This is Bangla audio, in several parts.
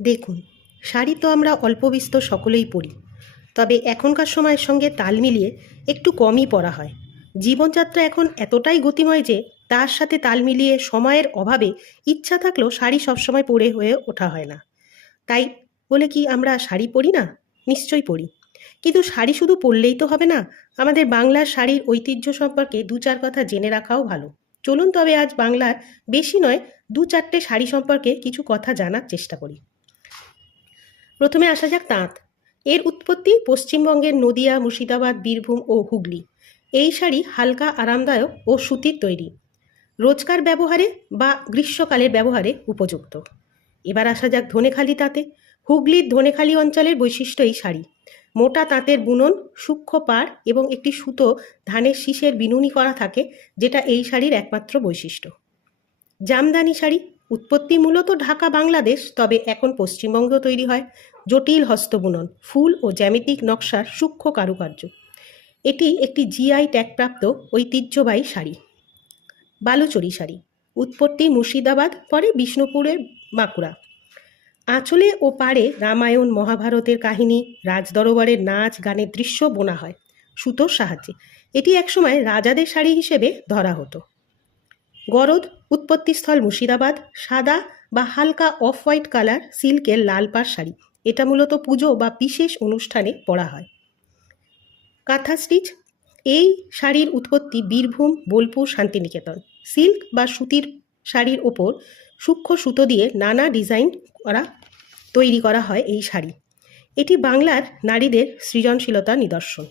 দেখুন, শাড়ি তো আমরা অল্প বিস্তর সকলেই পরি, তবে এখনকার সময়ের সঙ্গে তাল মিলিয়ে একটু কমই পরা হয়। জীবনযাত্রা এখন এতটাই গতিময় যে তার সাথে তাল মিলিয়ে সময়ের অভাবে ইচ্ছা থাকলেও শাড়ি সবসময় পরে হয়ে ওঠা হয় না। তাই বলে কি আমরা শাড়ি পরি না? নিশ্চয়ই পরি। কিন্তু শাড়ি শুধু পরলেই তো হবে না, আমাদের বাংলার শাড়ির ঐতিহ্য সম্পর্কে দু চার কথা জেনে রাখাও ভালো। চলুন তবে আজ বাংলার বেশি নয়, দু চারটে শাড়ি সম্পর্কে কিছু কথা জানার চেষ্টা করি। প্রথমে আসা যাক তাঁত। এর উৎপত্তি পশ্চিমবঙ্গের নদিয়া, মুর্শিদাবাদ, বীরভূম ও হুগলি। এই শাড়ি হালকা, আরামদায়ক ও সুতির তৈরি, রোজকার ব্যবহারে বা গ্রীষ্মকালের ব্যবহারে উপযুক্ত। এবার আসা যাক ধনেখালি তাঁতে। হুগলির ধনেখালি অঞ্চলের বৈশিষ্ট্য এই শাড়ি। মোটা তাঁতের বুনন, সূক্ষ্ম পাড় এবং একটি সুতো ধানের শীষের বিনুনি করা থাকে, যেটা এই শাড়ির একমাত্র বৈশিষ্ট্য। জামদানি শাড়ি। উৎপত্তি মূলত ঢাকা, বাংলাদেশ, তবে এখন পশ্চিমবঙ্গেও তৈরি হয়। জটিল হস্তবুনন, ফুল ও জ্যামিতিক নকশার সূক্ষ্ম কারুকার্য। এটি একটি জিআই ট্যাগপ্রাপ্ত ঐতিহ্যবাহী শাড়ি। বালুচরী শাড়ি। উৎপত্তি মুর্শিদাবাদ, পরে বিষ্ণুপুরের বাঁকুড়া। আঁচলে ও পাড়ে রামায়ণ, মহাভারতের কাহিনী, রাজদরবারের নাচ গানের দৃশ্য বোনা হয় সুতোর সাহায্যে। এটি একসময় রাজাদের শাড়ি হিসেবে ধরা হতো। গরদ। উৎপত্তিস্থল মুর্শিদাবাদ। সাদা বা হালকা অফ হোয়াইট কালার সিল্কের লাল পাড় শাড়ি। এটা মূলত পুজো বা বিশেষ অনুষ্ঠানে পরা হয়। কাঁথা স্টিচ। এই শাড়ির উৎপত্তি বীরভূম, বোলপুর, শান্তিনিকেতন। সিল্ক বা সুতির শাড়ির ওপর সূক্ষ্ম সুতো দিয়ে নানা ডিজাইন তৈরি করা হয় এই শাড়ি। এটি বাংলার নারীদের সৃজনশীলতার নিদর্শন।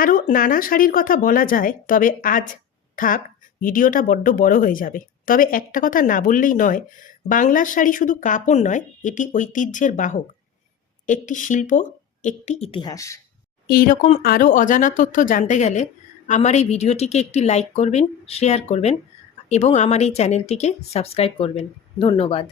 আরও নানা শাড়ির কথা বলা যায়, তবে আজ থাক, ভিডিওটা বড্ড বড় হয়ে যাবে। তবে একটা কথা না বললেই নয়, বাংলার শাড়ি শুধু কাপড় নয়, এটি ঐতিহ্যের বাহক, একটি শিল্প, একটি ইতিহাস। এই রকম আরও অজানা তথ্য জানতে গেলে আমার এই ভিডিওটিকে একটি লাইক করবেন, শেয়ার করবেন এবং আমার এই চ্যানেলটিকে সাবস্ক্রাইব করবেন। ধন্যবাদ।